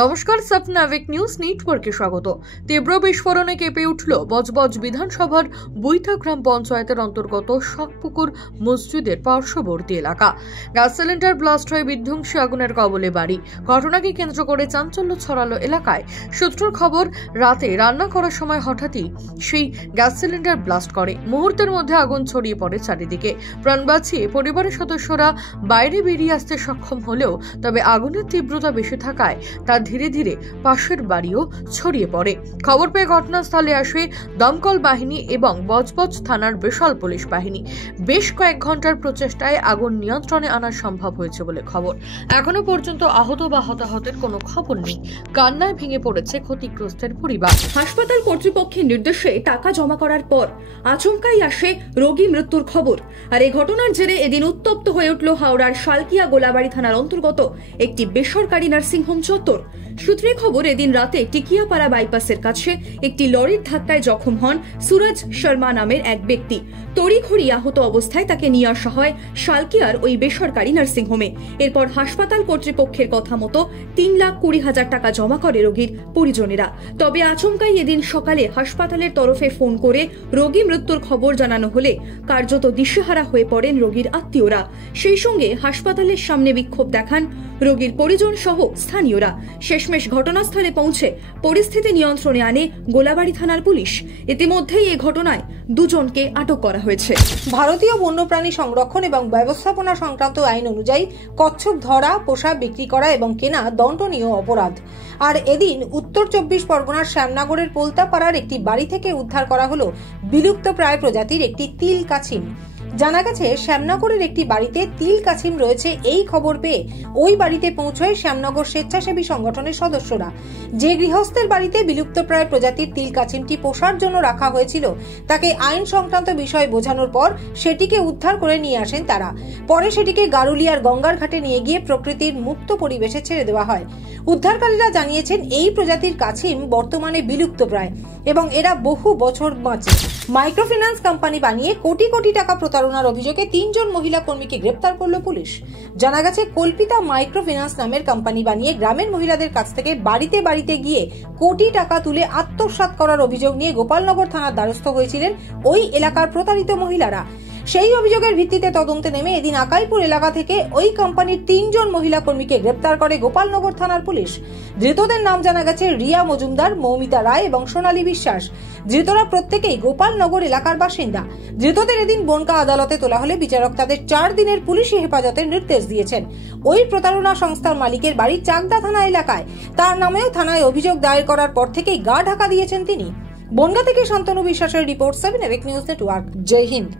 নমস্কার, সাপনাভিক নিউজ নেটওয়ার্কে স্বাগত। তীব্র বিস্ফোরণে কেঁপে উঠল বজবজ বিধানসভার বুইথা গ্রাম পঞ্চায়েতের অন্তর্গত শাকপুকুর মসজিদের পার্শ্ববর্তী এলাকা। গ্যাস সিলিন্ডার ব্লাস্ট হয়ে বিধ্বংসী আগুনের কবলে বাড়ি। ঘটনাকে কেন্দ্র করে চাঞ্চল্য ছড়ালো এলাকায়। সূত্রের খবর, রাতে রান্না করার সময় হঠাৎই সেই গ্যাস সিলিন্ডার ব্লাস্ট করে। মুহূর্তের মধ্যে আগুন ছড়িয়ে পড়ে চারিদিকে। প্রাণ বাঁচিয়ে পরিবারের সদস্যরা বাইরে বেরিয়ে আসতে সক্ষম হলেও তবে আগুনের তীব্রতা বেশি থাকায় তা ধীরে ধীরে পাশের বাড়িও ছড়িয়ে পড়ে। খবর পেয়ে ঘটনাস্থলে আসে দমকল বাহিনী এবং বজবজ থানার বিশাল পুলিশ বাহিনী। বেশ কয়েক ঘন্টার প্রচেষ্টায় আগুন নিয়ন্ত্রণে আনা সম্ভব হয়েছে বলে খবর। এখনো পর্যন্ত আহত বা হতাহতের কোনো খবর নেই। কান্নায় ভেঙে পড়েছে ক্ষতিগ্রস্তের পরিবার। হাসপাতাল কর্তৃপক্ষের নির্দেশে টাকা জমা করার পর আচমকাই আসে রোগী মৃত্যুর খবর। আর এই ঘটনার জেরে এদিন উত্তপ্ত হয়ে উঠল হাওড়ার শালকিয়া গোলাবাড়ি থানার অন্তর্গত একটি বেসরকারি নার্সিংহোম চত্বর। সূত্রে খবর, এদিন রাতে টিকিয়াপাড়া বাইপাসের কাছে একটি লরির ধাক্কায় জখম হন সুরজ শর্মা নামের এক ব্যক্তি। তড়িঘড়ি আহত অবস্থায় তাকে নিয়ে আসা হয় শালকিয়ার ওই বেসরকারি নার্সিংহোমে। এরপর হাসপাতাল কর্তৃপক্ষের কথা মতো 3,20,000 টাকা জমা করে রোগীর পরিজনেরা। তবে আচমকাই এদিন সকালে হাসপাতালের তরফে ফোন করে রোগী মৃত্যুর খবর জানানো হলে কার্যত দিশেহারা হয়ে পড়েন রোগীর আত্মীয়রা। সেই সঙ্গে হাসপাতালের সামনে বিক্ষোভ দেখান রোগীর পরিজন সহ স্থানীয়রা। শেষমেশ ঘটনাস্থলে পৌঁছে পরিস্থিতি নিয়ন্ত্রণে আনে গোলাবাড়ি থানার পুলিশ। ইতিমধ্যেই এই ঘটনায় দুজনকে আটক করা হয়েছে। ভারতীয় বন্যপ্রাণী সংরক্ষণ এবং ব্যবস্থাপনা সংক্রান্ত আইন অনুযায়ী কচ্ছপ ধরা, পোষা, বিক্রি করা এবং কেনা দণ্ডনীয় অপরাধ। আর এদিন উত্তর 24 পরগনার শ্যামনগরের পোলতাপাড়ার একটি বাড়ি থেকে উদ্ধার করা হলো বিলুপ্তপ্রায় প্রজাতির একটি তিল কাছিম। জানা গেছে, শ্যামনগরের একটি বাড়িতে তিল কাছিম রয়েছে। এই খবর পেয়ে ওই বাড়িতে পৌঁছয় শ্যামনগর স্বেচ্ছাসেবী সংগঠনের সদস্যরা। যে গৃহস্থের বাড়িতে বিলুপ্তপ্রায় প্রজাতির তিল কাছিমটি পোষার জন্য রাখা হয়েছিল, তাকে আইন সংক্রান্ত বিষয় বোঝানোর পর সেটিকে উদ্ধার করে নিয়ে আসেন তারা। পরে সেটিকে গারুলিয়ার গঙ্গার ঘাটে নিয়ে গিয়ে প্রকৃতির মুক্ত পরিবেশে ছেড়ে দেওয়া হয়। উদ্ধারকারীরা জানিয়েছেন, এই প্রজাতির কাছিম বর্তমানে বিলুপ্তপ্রায় এবং এরা বহু বছর বাঁচে। মাইক্রোফিন্যান্স কোম্পানি বানিয়ে কোটি কোটি টাকা প্রতারণার অভিযোগে 3 জন মহিলা কর্মীকে গ্রেপ্তার করল পুলিশ। জানা গেছে, কল্পিতা মাইক্রোফিন্যান্স নামের কোম্পানি বানিয়ে গ্রামের মহিলাদের কাছ থেকে বাড়িতে বাড়িতে গিয়ে কোটি টাকা তুলে আত্মসাৎ করার অভিযোগ নিয়ে গোপালনগর থানার দ্বারস্থ হয়েছিলেন ওই এলাকার প্রতারিত মহিলারা। সেই অভিযোগের ভিত্তিতে তদন্তে নেমে এদিন আকাইপুর এলাকা থেকে ওই কোম্পানির 3 জন মহিলা কর্মীকে গ্রেপ্তার করে গোপালনগর থানার পুলিশ। ধৃতদের নাম জানা গেছে রিয়া মজুমদার, মৌমিতা রায় এবং সোনালী বিশ্বাস। ধৃতরা প্রত্যেকেই গোপালনগর এলাকার বাসিন্দা। ধৃতদের এদিন বনকা আদালতে তোলা হলে বিচারক তাদের 4 দিনের পুলিশি হেফাজতের নির্দেশ দিয়েছেন। ওই প্রতারণা সংস্থার মালিকের বাড়ি চাকদা থানা এলাকায়। তার নামেও থানায় অভিযোগ দায়ের করার পর থেকেই গা ঢাকা দিয়েছেন তিনি। বনগা থেকে শান্তনু বিশ্বাসের রিপোর্ট, 7 নিউজ নেটওয়ার্ক। জয় হিন্দ।